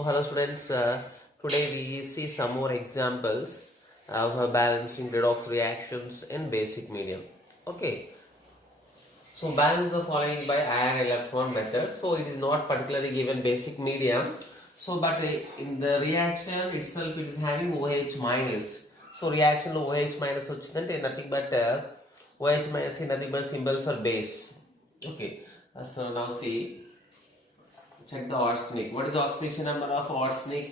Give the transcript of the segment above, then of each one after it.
So hello students, today we see some more examples of balancing redox reactions in basic medium. Okay, so balance the following by ion electron method. So it is not particularly given basic medium. So but in the reaction itself it is having OH minus. So reaction to OH minus వచ్చిందంటే nothing but OH minus is nothing but symbol for base. Okay, so now see. Check the arsenic. What is the oxidation number of arsenic?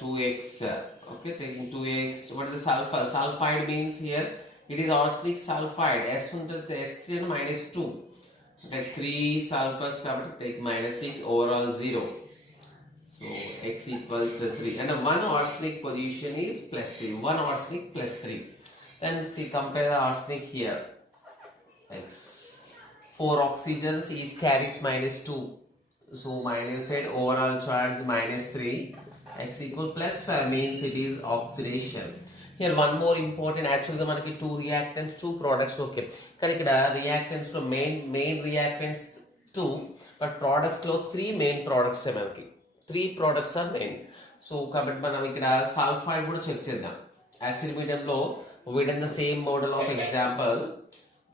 2x. Okay, taking 2x. What is the sulfur? Sulfide means here it is arsenic sulfide. S ఉంటుంది S3 and minus 2. Okay, 3 sulfurs కాబట్టి take minus 6. Overall 0. So x equals to 3. And the one arsenic position is plus 3. One arsenic plus 3. Then see compare the arsenic here. X. 4 oxygens each carries minus 2. So minus 8 overall charge minus 3. X equal plus 5 means it is oxidation. Here one more important, actually మనకి 2 reactants 2 products okay. కానీ ఇక్కడ reactants లో main reactants 2 but products లో 3 main products మనకి 3 products are main. So కాబట్టి మనం ఇక్కడ sulfide కూడా చెక్ చేద్దాం. Acid medium లో we done the same model of example.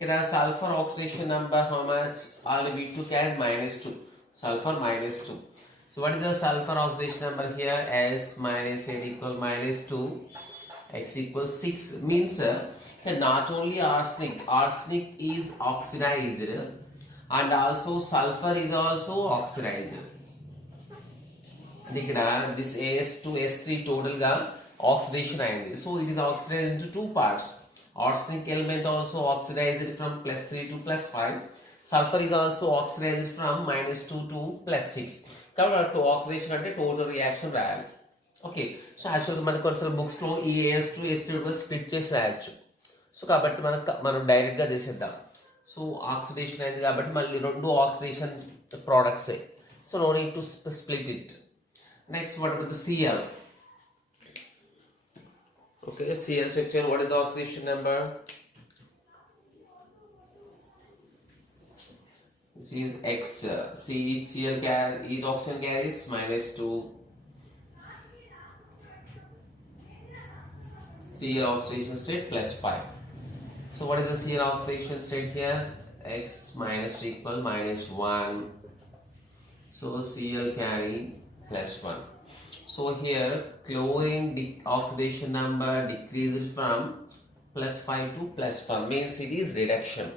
Here sulfur oxidation number how much? All we took as minus 2. Sulfur minus 2. So what is the sulfur oxidation number here? As minus 8 equal minus 2. X equals 6 means here not only arsenic is oxidized and also sulfur is also oxidized. This As2S3 total ga oxidation ayindi. So it is oxidized into two parts. Arsenic element also oxidized from plus 3 to plus 5. Sulfur is also oxidized from minus 2 to plus 6. కాబట్టి oxidation అంటే total reaction రాయాలి. Okay, so యాక్చువల్గా మనకు కొంచెం బుక్స్లో ఈ AS2 S3 split చేసి రాయొచ్చు. సో కాబట్టి మనం డైరెక్ట్గా చేసేద్దాం. సో ఆక్సిడేషన్ అయింది కాబట్టి మళ్ళీ రెండు ఆక్సిడేషన్ ప్రోడక్ట్సే. So no need to split it. Next what about the Cl? Okay, Cl section, what is the oxidation number? This is X. See each each oxygen carries minus 2. Cl oxidation state plus 5. So what is the Cl oxidation state here? X minus equal minus 1. So Cl carry plus 1. So here chlorine oxidation number decreases from plus 5 to plus 1 means it is reduction.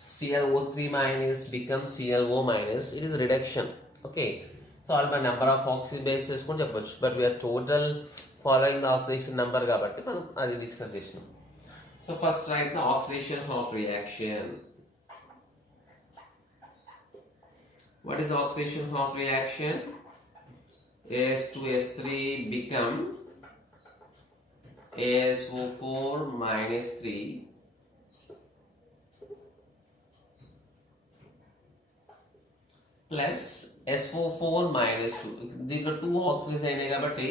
So ClO3 minus becomes ClO minus, it is reduction. Okay, so all my number of oxygen bases but we are total following the oxidation number కాబట్టి మనం అది discuss చేసినాం. So first write the oxidation of reaction. What is the oxidation of reaction? As2S3 become AsO4 minus 3 plus SO4 minus 2. దీంట్లో 2 oxygens అయినాయి కాబట్టి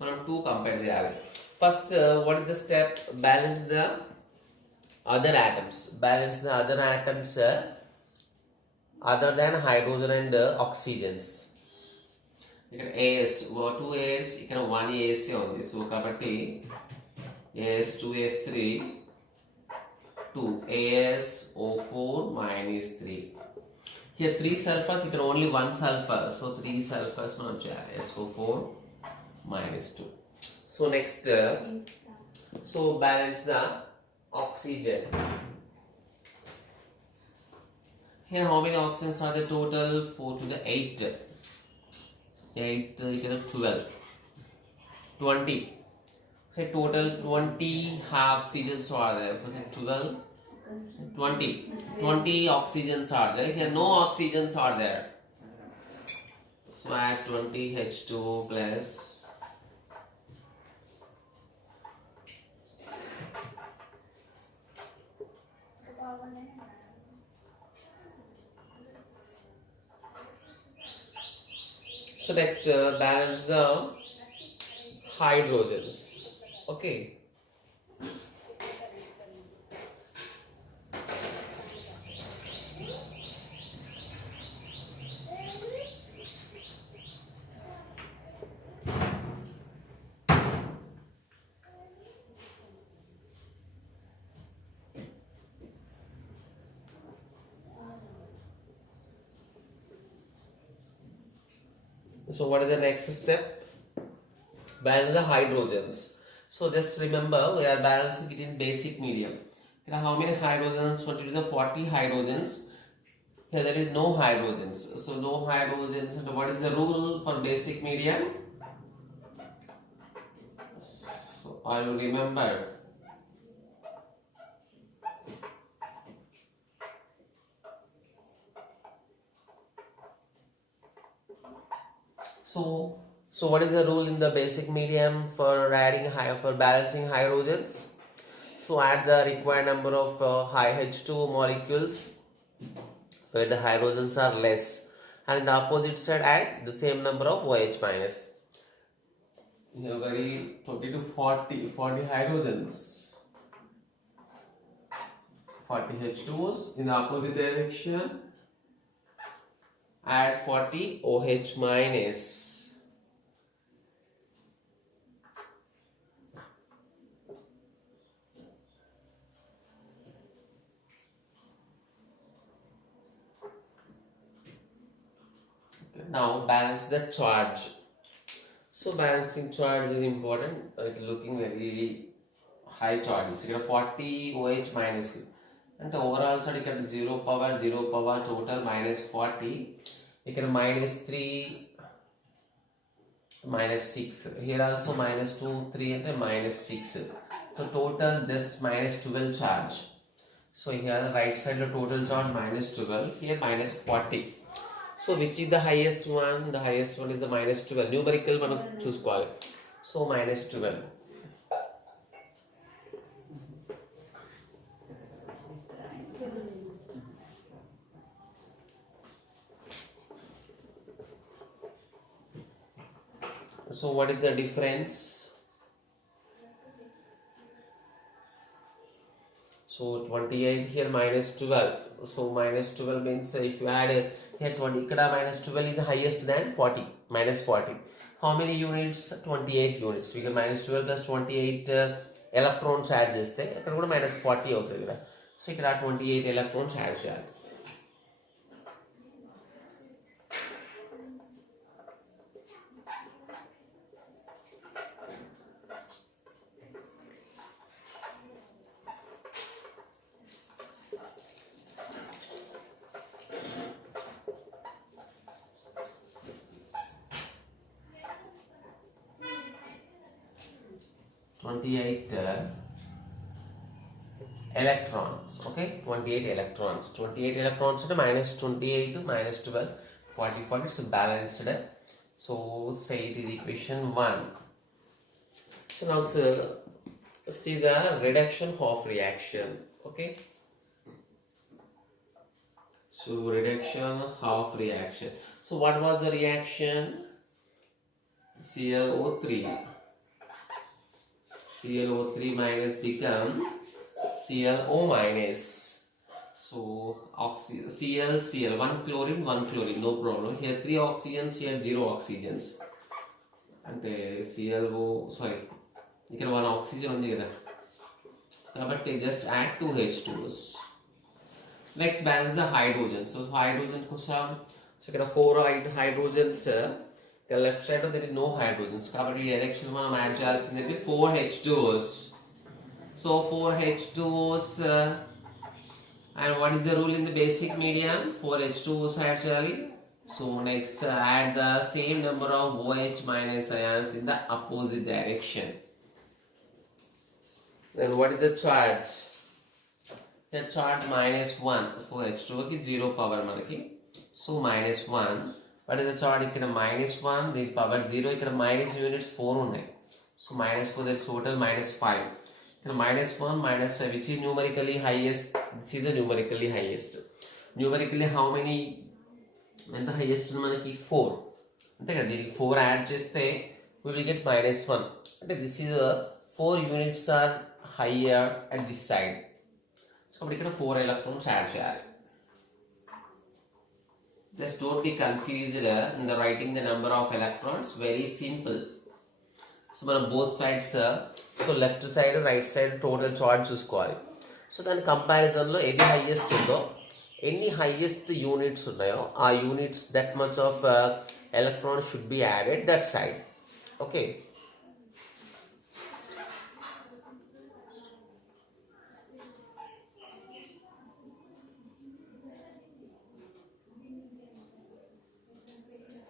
మనం 2 compare చేయాలి. First what is the step? Balance the other atoms. Balance the other atoms other than hydrogen and oxygens. ఇక్కడ AS 2 AS ఇక్కడ 1 AS ఉంది. So కాబట్టి AS2S3 2 AsO4 minus 3. Here 3 sulfurs, ఇక్కడ only 1 sulfur. So 3 sulfurs మనం చేయాలి. SO4 minus 2. So next so balance the oxygen. Here how many oxygens are the total? 4 to the 8. 8 12 20. Okay, total 20 oxygens are there. For the 12 20 oxygens are there. Here no oxygens are there. So add 20 H2O plus so next balance the hydrogens. Okay, So what is the next step? Balance the hydrogens. So just remember, we are balancing it in basic medium. Here how many hydrogens? What is the 40 hydrogens? Here there is no hydrogens. So no hydrogens. And what is the rule for basic medium? So I will remember. So what is the rule in the basic medium for balancing hydrogens? So add the required number of high H2 molecules where the hydrogens are less, and the opposite side add the same number of OH minus. You very 20 to 40 hydrogens, 40 H2Os in the opposite direction. Add 40 OH minus. Okay, now balance the charge. So balancing charge is important. Looking very high charges. Here 40 OH minus. And overall side ఇక్కడ 0 power total minus 40. ఇక్కడ minus 3 minus 6. Here also minus 2 3 and minus 6. So total just minus 12 charge. So here right side the total charge minus 12. Here minus 40. So which is the highest one? The highest one is the minus 12. Numerical మనం చూసుకోవాలి. So minus 12. So what is the difference? So 28 here minus 12. So minus 12 means if you add here 20, ikkada minus 12 is the highest than 40, minus 40. How many units? 28 units. We can minus 12 plus 28 electrons add cheste ikkada kuda minus 40 avutadi kada. So ikkada 28 electrons add cheyali. Electrons. Okay, 28 electrons. 28 electrons to minus 28 to minus 12. 40 is balanced. So say it is equation 1. So now see the reduction of reaction. Okay. So reduction of reaction. So what was the reaction? ClO3 minus become ClO minus. So Cl 1 chlorine, no problem. Here 3 oxygens, here 0 oxygens. And ClO, sorry, here 1 oxygen on the other. But just add 2 H2s. Next balance the hydrogen. So hydrogen kusam. So here 4 hydrogens. The left side there is no hydrogens. Kabatti direction మనం add చేయాల్సింది 4 H2Os. So 4 H2Os and what is the rule in the basic medium? 4 H2Os add cheyali. So next add the same number of OH minus ions in the opposite direction. Then what is the charge? The charge minus 1. So H2O ki 0 power manaki. So minus 1. What is the charge? Ikkada minus 1, the power 0, ikkada minus units 4 unnai. So minus 4, that's total minus 5. Ikkada minus 1, minus 5, which is numerically highest. This is the numerically highest. Numerically how many? And the highest manaki 4. Ante kada deeniki 4 add cheste we will get minus 1. Ante this is 4 units are higher at this side. So ikkada 4 electrons add cheyali. Just don't be confused in the writing the number of electrons. Very simple. So మనం both sides so left side right side total charge చూసుకోవాలి. So దాని కంపారిజన్లో ఏది highest ఉందో ఎన్ని highest units ఉన్నాయో ఆ units that much of electron should be added that side. Okay.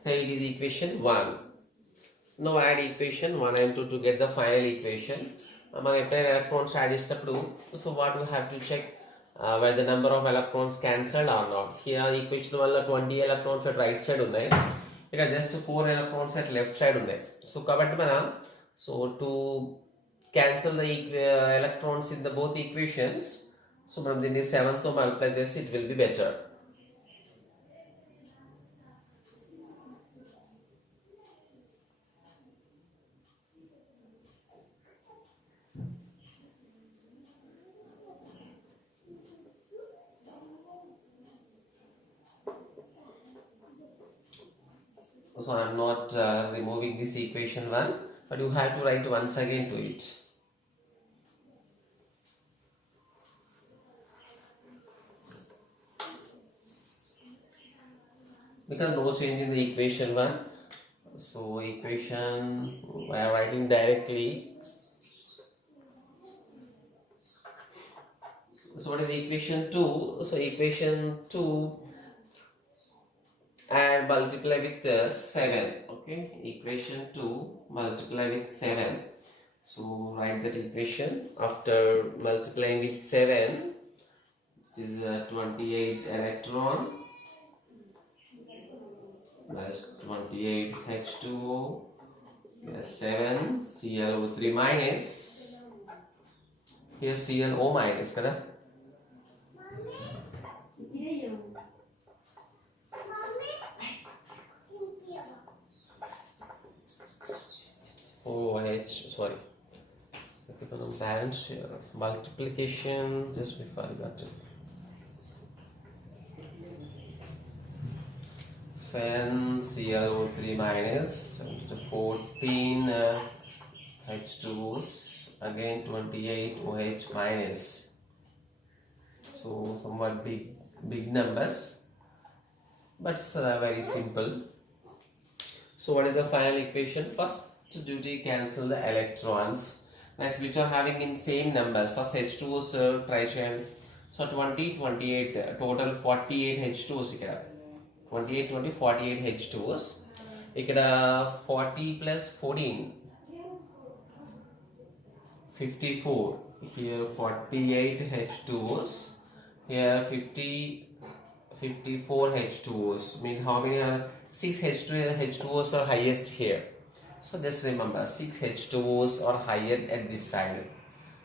Say it is equation 1. Now add equation 1 and 2 to get the final equation. మనం ఎప్పుడైనా electrons add చేసేటప్పుడు so what we have to check whether the number of electrons cancelled or not. Here equation వల్ల 20 electrons at right side ఉన్నాయి, ఇక్కడ just 4 electrons at left side ఉన్నాయి. So కాబట్టి మనం so to cancel the electrons in the both equations, so మనం దీన్ని 7 తో multiply చేసి it will be better. So I am not removing this equation 1, but you have to write once again to it. Because no change in the equation 1, so equation I am writing directly. So what is equation 2? So equation 2 and multiply with 7. Okay, equation 2 multiply with 7. So write that equation after multiplying with 7. This is 28 electron plus 28 H2O plus 7 ClO3 minus. Here ClO minus, kada? Sorry. Balance here of multiplication, just we forgot it. 7 ClO3 minus 14 H2Os, again 28 OH minus. So somewhat big numbers, but it's very simple. So what is the final equation? First duty cancel the electrons. Next, which are having in same number. First H2Os try share. So 20, 28, total 48 H2Os ikkada. 28, 20, 48 H2Os. Ikkada 40 plus 14. 54. Here 48 H2Os. Here 54 H2Os. Means how many are 6 H2Os are highest here. So just remember 6 H2Os are higher at this side.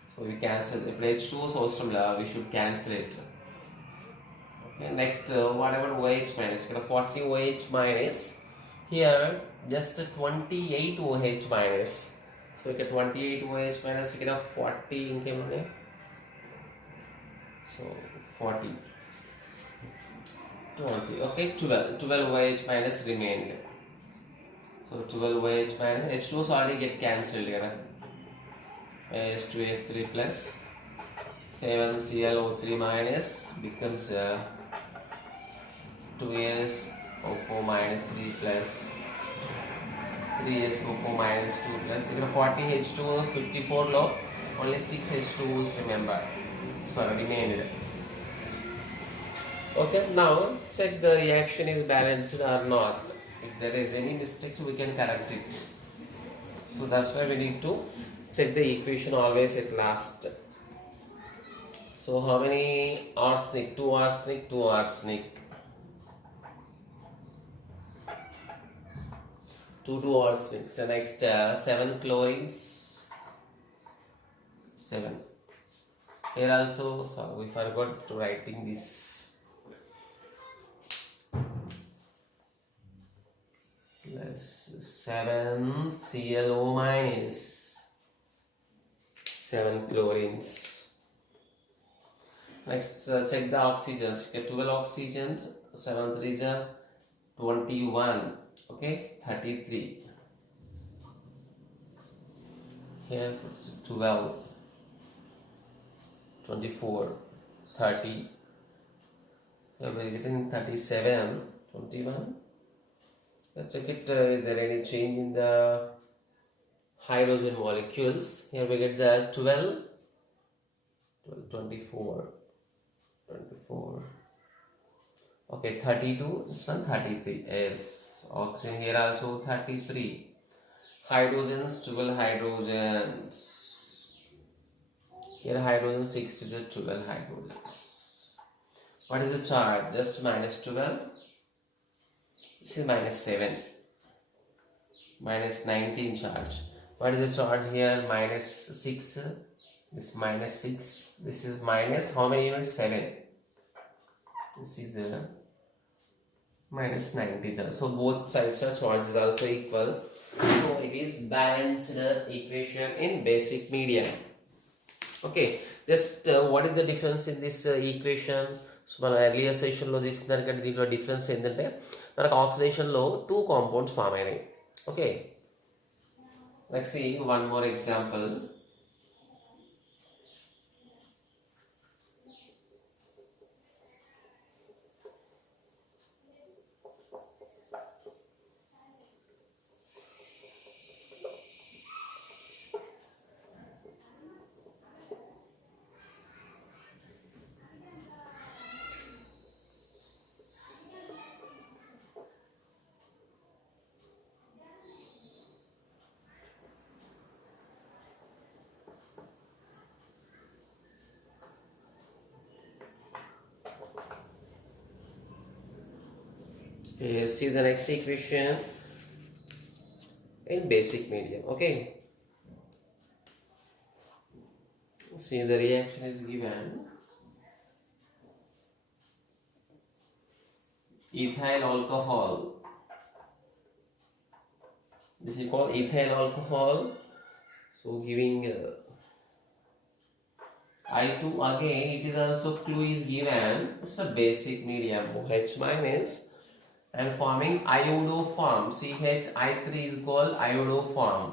So we cancel the H2Os also we should cancel it. Okay, next whatever OH minus, 40 OH minus. Here just 28 OH minus. So we get 28 OH minus, we get 40 in so 40 20. Okay, 12 OH minus remained. So 12 OH minus H2Os already get cancelled here. S2S3 plus 7 ClO3 minus becomes 2SO4 minus 3 plus 3SO4 minus 2 plus 40 H2O 54 low, only 6 H2Os remember. Sorry, remained. Okay, now check the reaction is balanced or not. If there is any mistakes, we can correct it. So that's why we need to check the equation always at last. So how many arsenic? 2 arsenic, 2 arsenic. 2 arsenic. So next 7 chlorines. 7. Here also we forgot to writing this. Plus 7 ClO minus 7 chlorines. Next check the oxygens. Get 12 oxygens, 7 3 21. Okay, 33. Here 12, 24, 30. Here we are getting 37, 21. Let's check it. Is there any change in the hydrogen molecules? Here we get the 12, 12, 24, 24. Okay, 32, this one 33. Yes, oxygen here also 33. Hydrogens, 12 hydrogens. Here hydrogen 6 to the 12 hydrogens. What is the charge? Just minus 12. This is minus 7. Minus 19 charge. What is the charge here? Minus 6. This minus 6. This is minus how many units? 7. This is minus 90. So both sides are charges also equal. So it is balanced equation in basic medium. Okay, just what is the difference in this equation? So మన earlier session లో చేసిన దానికంటే దీంట్లో difference ఏంటంటే మనకు oxidation లో 2 compounds form అయినాయి. Okay, let's see one more example. See the next equation in basic medium. Okay, see the reaction is given. Ethyl alcohol. This is called ethyl alcohol. So giving I2 again. It is also clue is given. It's a basic medium. OH minus. And forming iodoform. CH3 is called iodoform.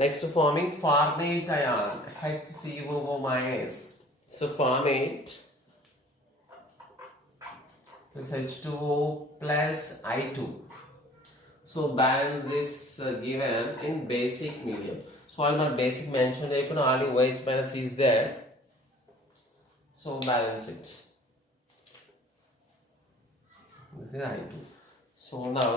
Next forming formate ion. HCOO minus. So formate plus H2O plus I2. So balance this given in basic medium. So all my basic mentioned only OH minus is there. So balance it. This is I2. So now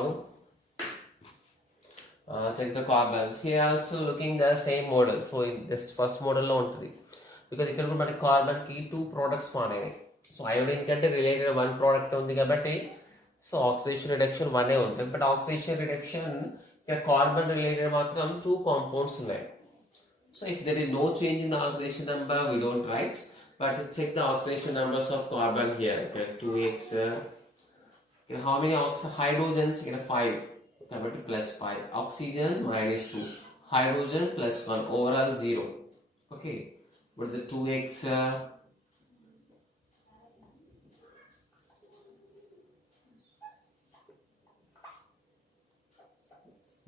check the carbons. Here also looking the same model. So in this first model lo untadi because ikkada kuda manaki carbon ki 2 products form ayinayi. So iodine kante related one product undi kabatti so oxidation reduction one e untadi, but oxidation reduction ikkada carbon related matram 2 compounds unnai. So if there is no change in the oxidation number we don't write, but check the oxidation numbers of carbon here. Okay, 2x. How many hydrogens? 5. Plus 5. Oxygen minus 2. Hydrogen plus 1. Overall 0. Okay. What is the 2x?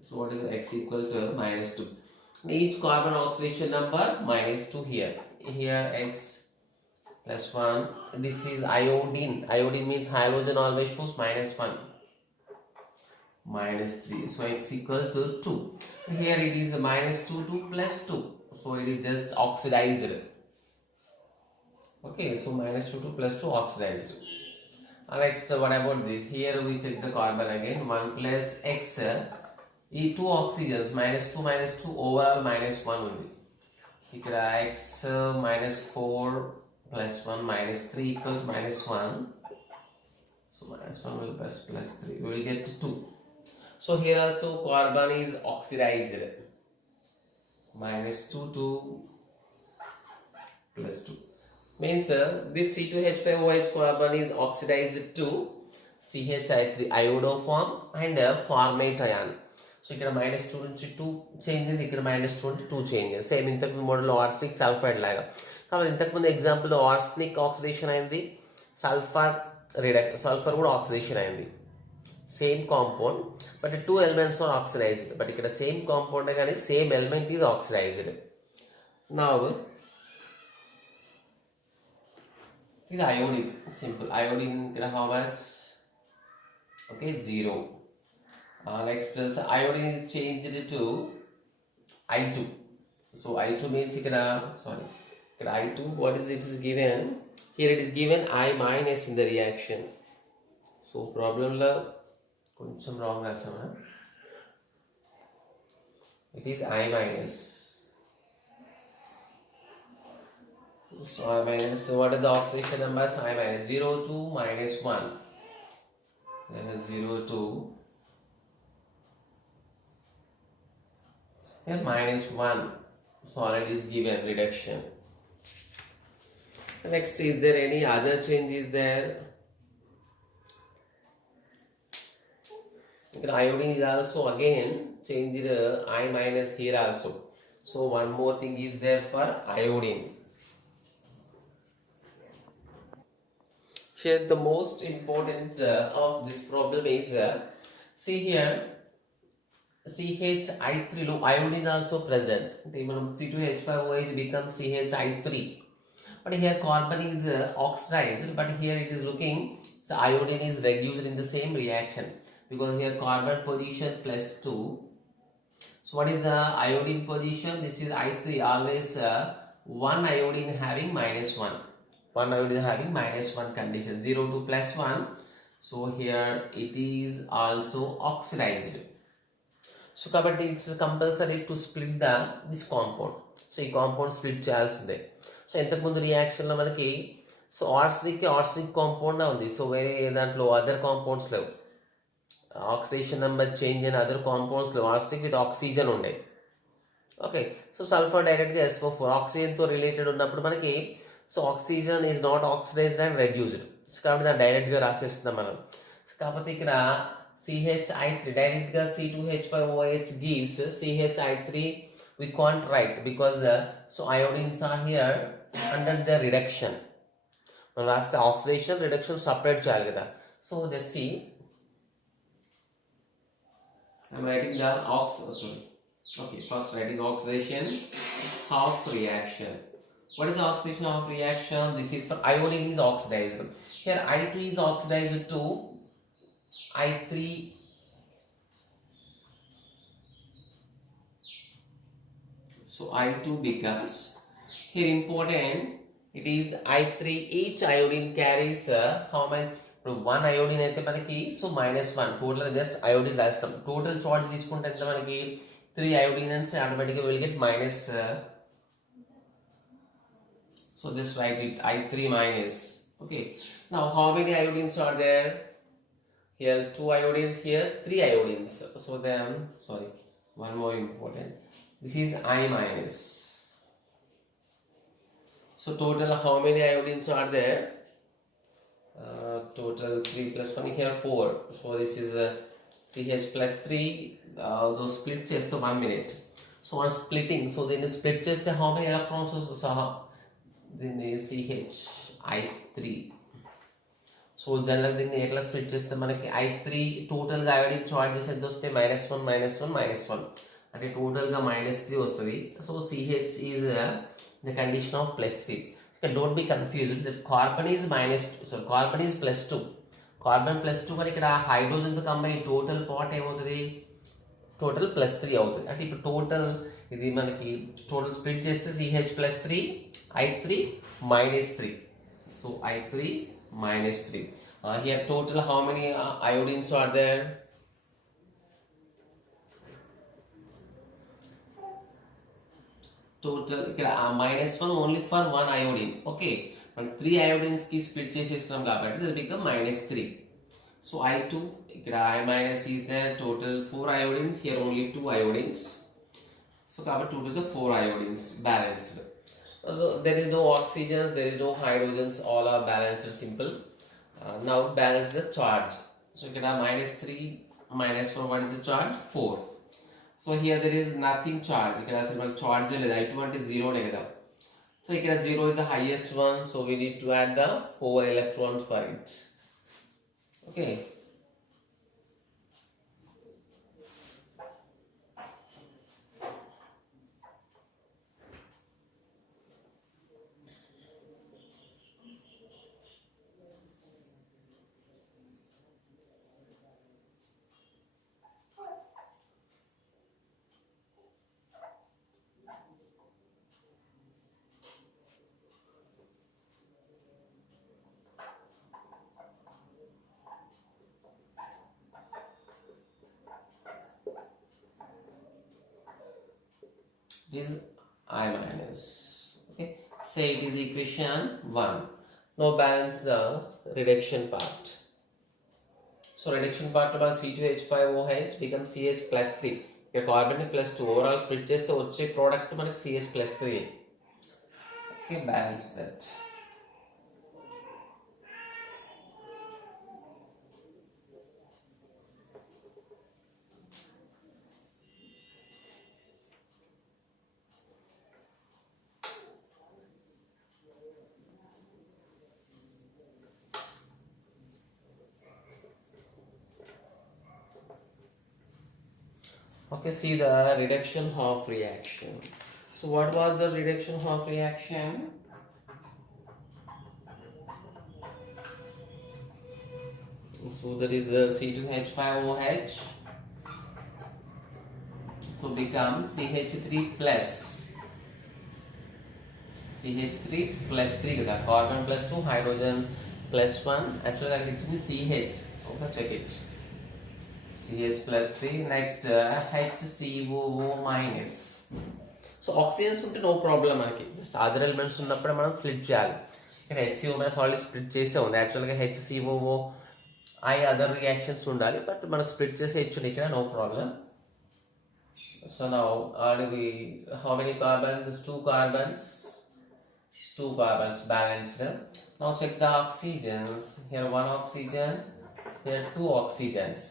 So what is x equal to? Minus 2. Each carbon oxidation number minus 2 here. Here x plus 1. This is iodine. Iodine means halogen always choose minus 1. Minus 3. So x equal to 2. Here it is minus 2 to plus 2. So it is just oxidized. Okay, so minus 2 to plus 2 oxidized. Next, what about this? Here we check the carbon again. 1 plus x. These 2 oxygens minus 2 overall minus 1 only. Here x minus 4 plus 1 minus 3 equals minus 1. So minus 1 will plus 3. We will get 2. So here also carbon is oxidized. Minus 2 to plus 2. Means this C2H5OH carbon is oxidized to CHI3 iodoform and formate ion. So here minus 2 నుంచి 2 changes, here minus 2 నుంచి 2 changes. Same ఇంతకు model arsenic sulfide లాగా. కాబట్టి ఇంతకుముందు example arsenic oxidation అయింది, sulphur కూడా oxidation అయింది. Same compound but 2 elements are oxidised. But ఇక్కడ సేమ్ కాంపౌండ్ కానీ same element is oxidised. Now ఇది అయోడిన్. సింపుల్ అయోడిన్ ఇక్కడ how much? Okay 0. Next is iodine is changed to I2. So I2 means sorry, here I2, what is it is given? Here it is given I minus in the reaction. So problem la koncham wrong rasama. It is I minus. So I minus, so what are the oxidation numbers? I minus 0, 2, minus 1. Then 0, 2 and minus 1. Solid is given reduction. Next, is there any other changes there? Iodine is also again changed I minus here also. So one more thing is there for iodine. Here the most important of this problem is see here CHI3, no, iodine also present. C2H5OH becomes CHI3. But here carbon is oxidized, but here it is looking, the iodine is reduced in the same reaction because here carbon position plus 2. So what is the iodine position? This is I3, always one iodine having minus 1. One iodine having minus 1 condition, 0 to plus 1. So here it is also oxidized. So కాబట్టి it's compulsory to split this compound. So ఈ compound split చేయాల్సిందే. So ఇంతకుముందు రియాక్షన్లో మనకి so arsenic compound ఉంది. So వేరే దాంట్లో other compounds లేవు. ఆక్సిడేషన్ నెంబర్ చేంజ్ అయిన అదర్ కాంపౌండ్స్ లేవు. ఆర్సనిక్ విత్ ఆక్సిజన్ ఉండే. ఓకే, సో సల్ఫర్ డైరెక్ట్గా SO4 ఆక్సిజన్తో రిలేటెడ్ ఉన్నప్పుడు మనకి so oxygen is not oxidised and reduced. So కాబట్టి దాన్ని డైరెక్ట్గా రాసేస్తున్నాం మనం. సో కాకపోతే ఇక్కడ CHI3 డైరెక్ట్గా C2H5OH gives CHI3 we can't write because so iodines are here under the reduction. మనం రాస్తే ఆక్సిడేషన్ రిడక్షన్ సపరేట్ చేయాలి కదా. So just see I'm writing the first writing oxidation half reaction. What is oxidation half reaction? This is for iodine is oxidized. Here I2 is oxidized to I3. So I2 becomes, here important, it is I3. Each iodine carries how many? One iodine అయితే మనకి so -1 total just iodine రాస్తాం. Total charge తీసుకుంటే ఎంత మనకి 3 iodine and automatically will get minus. So just write it I3 minus. Okay, now how many iodines are there? Here 2 iodines, here 3 iodines. So then one more important, this is I minus. So total how many iodines are there? Total 3 plus 1, here 4. So this is CH plus 3. Those split chest 1 minute. So on splitting, so then split chest how many electrons? So then CH I3. So general దీన్ని ఎట్లా split చేస్తే మనకి I3 టోటల్గా iodine charges ఎంత వస్తే -1 అంటే టోటల్గా -3 వస్తుంది. So CH is the condition of +3. Don't be confused that carbon is carbon is +2. Carbon +2 కానీ ఇక్కడ హైడ్రోజన్తో కంబైన్ టోటల్ పార్ట్ ఏమవుతుంది? టోటల్ +3 అవుతుంది. అంటే ఇప్పుడు టోటల్ ఇది మనకి టోటల్ స్ప్లిట్ చేస్తే CH +3 I3 -3. So I3 -3. Here total how many iodines are there? Total -1 only for one iodine. Okay, but 3 iodines ki split chesestunam kabatti it become -3. So I2 ikkada I minus is there, total 4 iodines, here only 2 iodines. So kabatti 2 to the 4 iodines balanced. There is no oxygen, there is no hydrogens, all are balanced, simple. Now balance the charge. So you can have -3, -4, what is the charge? 4. So here there is nothing charge. You can have simple charge, I2 is 0 negative. So you can have 0 is the highest one, so we need to add the 4 electrons for it. Okay. It is I minus. Okay. Say it is equation 1. Now balance the reduction part. So reduction part about C2H5OH becomes CH plus 3. Your carbonic plus 2. Overall split just the వచ్చే product మనకి CH plus 3. Okay, balance that. Okay, see the reduction half reaction. So what was the reduction half reaction? So that is C2H5OH. So become CH3 plus CH3 plus 3 kada. Carbon plus 2, hydrogen plus 1. Actually that is CH. Okay, check it. CH plus 3. Next HCOO minus. So oxygens ఉంటే no problem మనకి. Just other elements ఉన్నప్పుడు మనం split చేయాలి. ఇక్కడ HCO minus already split చేసే ఉంది. యాక్చువల్గా HCOO I other reactions ఉండాలి, బట్ మనకు స్ప్లిట్ చేసే ఇచ్చింది ఇక్కడ, no problem. So now how many carbons? Two carbons balanced. Now check the oxygens. Here one oxygen, here two oxygens.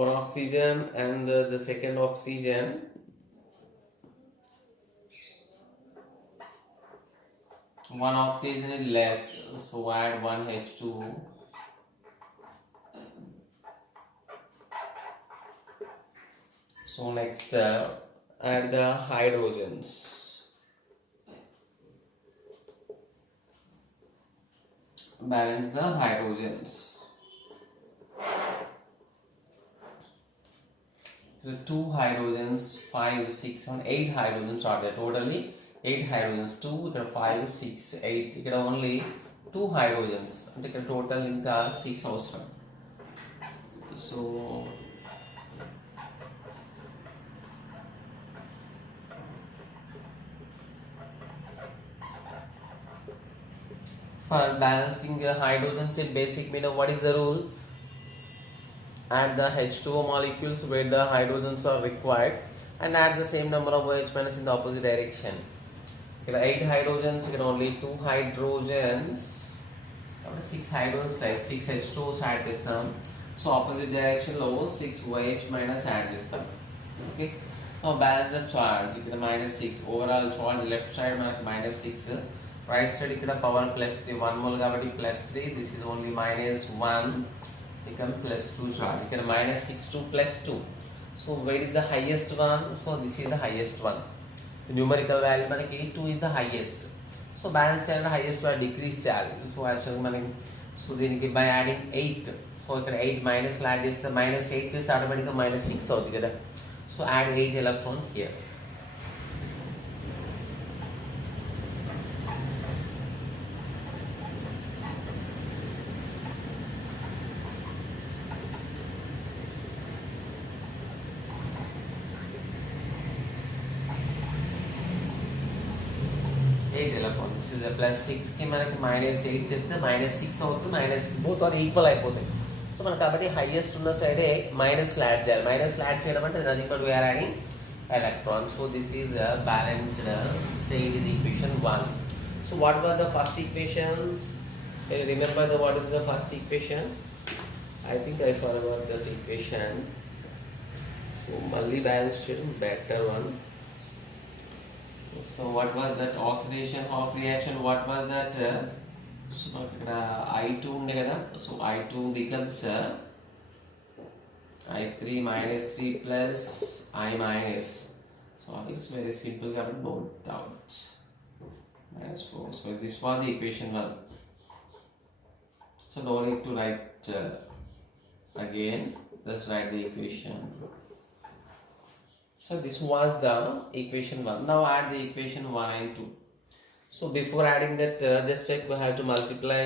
One oxygen and the second oxygen. One oxygen is less, so add one H2. So next add the hydrogens. Balance the hydrogens. The 2 hydrogens, 5, 6, 7, 8 hydrogens are there. Totally 8 hydrogens. 2, 5, 6, 8. Here only 2 hydrogens. And here total inka 6 avasram. So for balancing hydrogens in basic meaning, what is the rule? Add the H2O molecules where the hydrogens are required and add the same number of OH minus in the opposite direction. Here 8 hydrogens, here only 2 hydrogens. 6 hydrogens like 6 H2Os add chestam. So opposite direction lo 6 OH minus add chestam. Okay. Now balance the charge. Here minus 6. Overall charge left side minus 6. Right side ikkada power plus 3. 1 mole kabatti plus 3. This is only minus 1. Become plus 2 charge. Ikkada minus 6 to plus 2. So where is the highest one? So this is the highest one. The numerical value manaki 2 is the highest. So balance cheyalante highest value decrease cheyali. So actually manaki so deeniki by adding 8. So ikkada 8 minus la add chesthe minus 8 chesthe automatically minus 6 avutadi kada. So add 8 electrons here. This is a plus 6 ki manaki minus 8 chesthe minus 6 avutundi, minus both are equal అయిపోతాయి. So మనకి కాబట్టి highest ఉన్న సైడే minus flat చేయాలి. Minus flat చేయడం అంటే nothing but we are adding electron. So this is balanced. Say it is equation 1. So what were the first equations? Can you remember what is the first equation? I think I forgot that equation. So malli balance cheyadam better one. So what was that oxidation of reaction? What was that? So ikkada I2 unde kada. So I2 becomes I3 minus 3 plus I minus. So it's very simple. Got to note out. Minus 4. So this was the equation 1. So no need to write again. Just write the equation. So this was the equation 1. Now add the equation 1 and 2. So before adding that, just check we have to multiply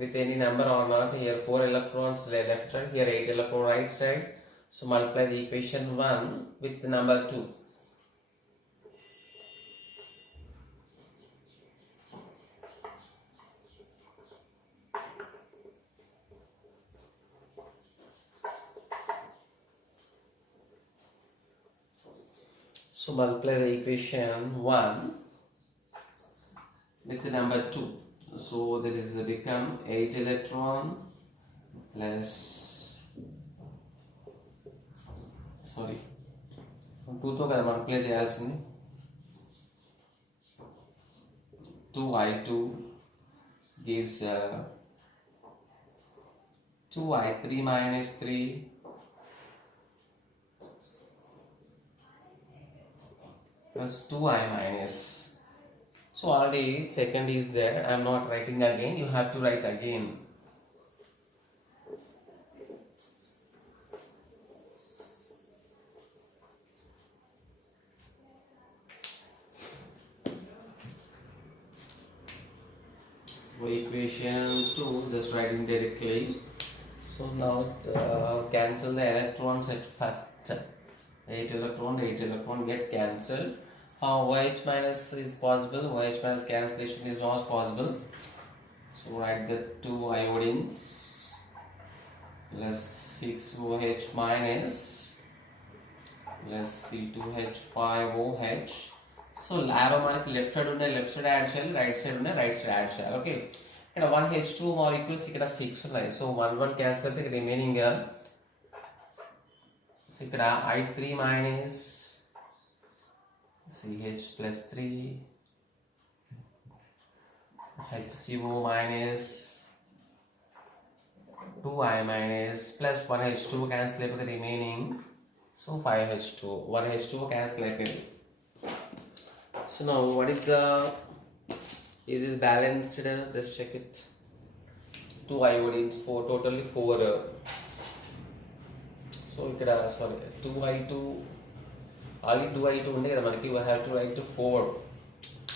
with any number or not. Here 4 electrons left side, here 8 electron right side. So multiply the equation 1 with the number 2. So multiply the equation 1 with the number 2. So that is become 8 electron plus, sorry, 2 తో కదా multiply చేయాల్సింది. 2i2 gives 2i3 minus 3 plus 2i minus. So already second is there. I am not writing again. You have to write again. So equation 2, just writing directly. So now cancel the electrons at first. 8 electron get cancelled. OH minus is possible. OH minus cancellation is not possible. So write the 2 iodines plus 6 OH minus plus C2H5OH. So arrow మనకి left side ఉన్నాయి, left side add చేయాలి, right side ఉన్నాయి, right side add చేయాలి. Okay, ఇక్కడ 1H2 molecules ఇక్కడ 6 ఉన్నాయి. So 1 cancel అయితే remaining. So ఇక్కడ I3 minus CH plus 3 HCO minus 2I minus plus 1H2 cancel అయిపోతే remaining. So 5H2, 1H2 cancel అయిపోయింది. So now what is this balanced? Let's check it. 2 iodines, 4, totally 4. So ఇక్కడ sorry 2i2, only 2i2 ఉండే కదా మనకి, we have to write to 4.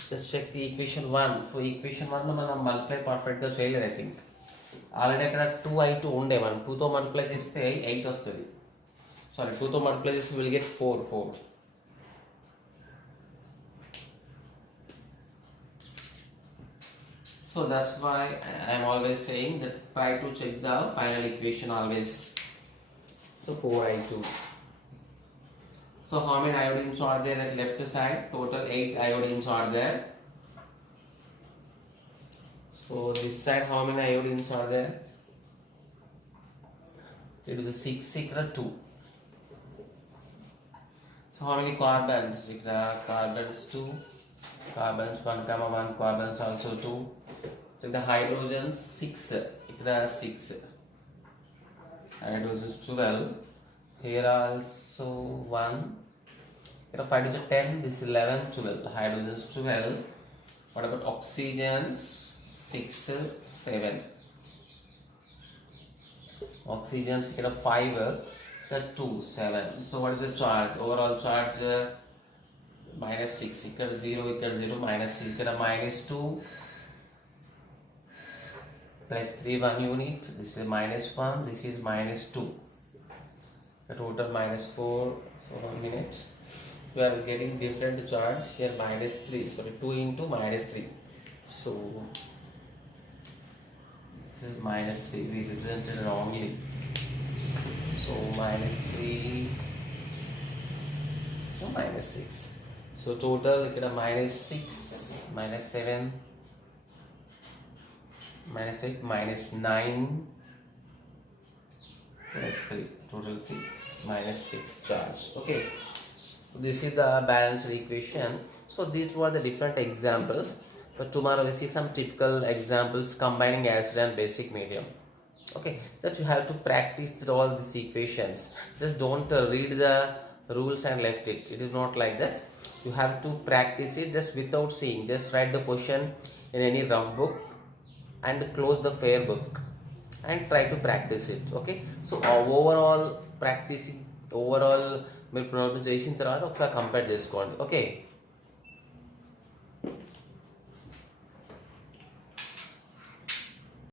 Just check the equation 1. So equation 1 లో మనం multiply పర్ఫెక్ట్గా చేయలేదు. I think already అక్కడ 2i2 ఉండే, మనం 2తో మల్టిప్లై చేస్తే 8 వస్తుంది. సారీ 2తో మల్టిప్లై చేస్తే will get 4. So that's why I am always saying that try to check the final equation always. So 4i2. So how many iodines are there at left side? Total 8 iodines are there. So this side how many iodines are there? It is 6, here 2. So how many carbons? Carbons 2, carbons 1, 1, carbons also 2. So the hydrogens 6, here 6, hydrogens 12. Here also 1. Here 5 to the 10. This is 11, 12. Hydrogens 12. What about oxygens? 6, 7. Oxygens here 5. Here 2, 7. So what is the charge? Overall charge minus 6. Here 0, here 0, minus 6. Here minus 2. Plus 3, 1 unit. This is minus 1. This is minus 2. The total minus 4. So 1 minute. We are getting different charge. Here minus 3. Sorry, 2 into minus 3. So this is minus 3. We represented wrongly. So minus 3. So minus 6. So total minus 6, minus 7, minus 8, minus 9, plus 3. Total 6, minus 6 charge. Okay. This is the balanced equation. So these were the different examples, but tomorrow we see some typical examples combining acid and basic medium. Okay, that you have to practice all these equations. Just don't read the rules and left it. It is not like that. You have to practice it just without seeing. Just write the question in any rough book and close the fair book and try to practice it. Okay, so overall practicing, overall మీరు problem చేసిన తర్వాత ఒకసారి compare చేసుకోండి. Okay.